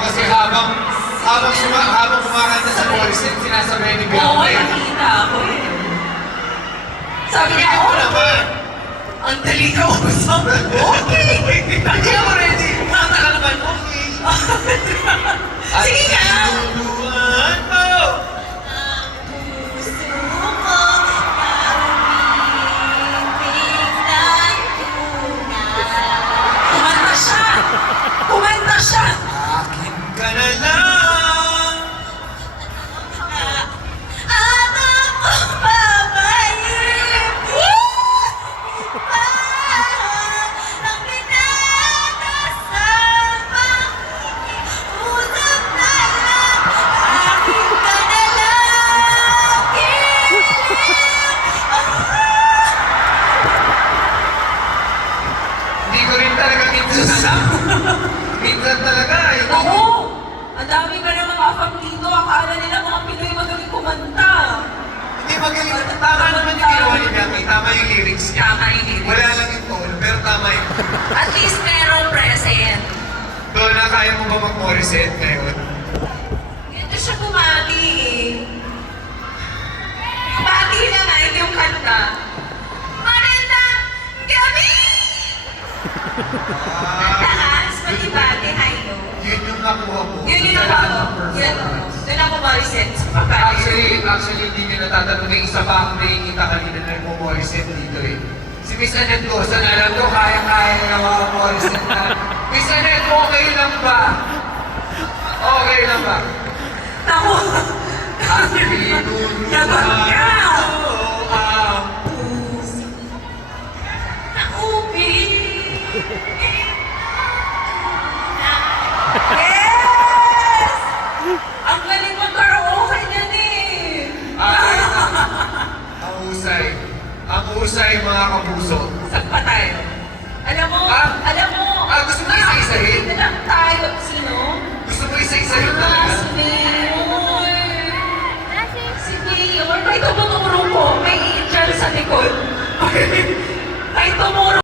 kasi habang kumakanta sa Morrison, sinasabay ni Oo, Bianca. nakita ako eh. Sabi niya, Ako oh, naman. ang dali ka usap. Okay. Hindi ako ready. Kumanta ka naman, okay. Sige ka. Luluhan mo. Kumanta siya. Kumanta siya. Akin ka na lang. At ako babayin. Ang pinakasama. Usap na lang. Akin ka na lang. Hindi ko rin talaga minsan alam. Minsan talaga. Oo! Ang dami ba ng mga afam dito? Akala nila mga Pinoy magaling kumanta. Hindi magaling. Tama naman yung ginawa ni Bianca. Tama yung lyrics niya. Tama yung lyrics. Wala lang yung tone, pero tama yung... At least merong present. Donna, kaya mo ba mag-Morrison ngayon? Ganito siya bumati eh. Bati lang nga, hindi yung kanta. Magandang gabi! Taas, pati-bati, hi-lo. Yun yung nakuha mo. Yun yung ako. Yun ako Morrison. Actually, hindi nyo natatanong. May isa pa akong nakikita kanina na nagmo-Morrison dito eh. Si Miss Annette Lawson, alam ko, kaya-kaya na mga Morrison na. Miss Annette, okay lang ba? Okay lang ba? Ako! At Laban ka! ang Naubig! Yes! Ang galing mo karaoke niyan eh! ang husay. Ang husay, mga kapuso. Sagpa tayo. Alam mo, Ah? alam mo